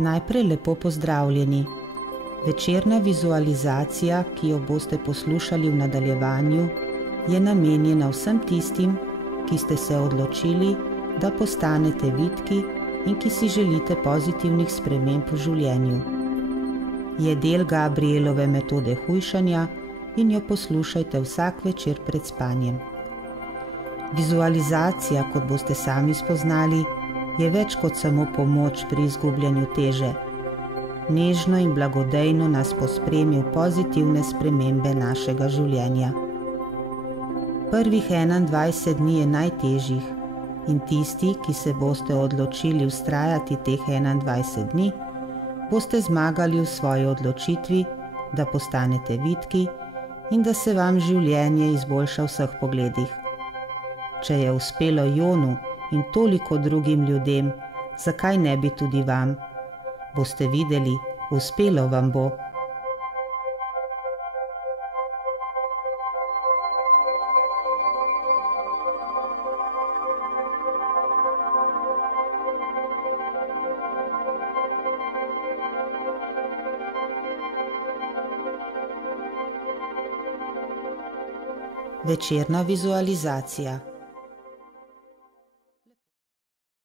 Najprej lepo pozdravljeni. Večerna vizualizacija, ki jo boste poslušali v nadaljevanju, je namenjena vsem tistim, ki ste se odločili, da postanete vitki in ki si želite pozitivnih sprememb v življenju. Je del Gabrielove metode hujšanja in jo poslušajte vsak večer pred spanjem. Vizualizacija, kot boste sami spoznali, je več kot samo pomoč pri izgubljanju teže. Nežno in blagodejno nas pospremi v pozitivne spremembe našega življenja. Prvih 21 dni je najtežjih in tisti, ki se boste odločili vztrajati teh 21 dni, boste zmagali v svoji odločitvi, da postanete vitki in da se vam življenje izboljša v vseh pogledih. Če je uspelo Jonu in toliko drugim ljudem, zakaj ne bi tudi vam? Boste videli, uspelo vam bo. Večerna vizualizacija.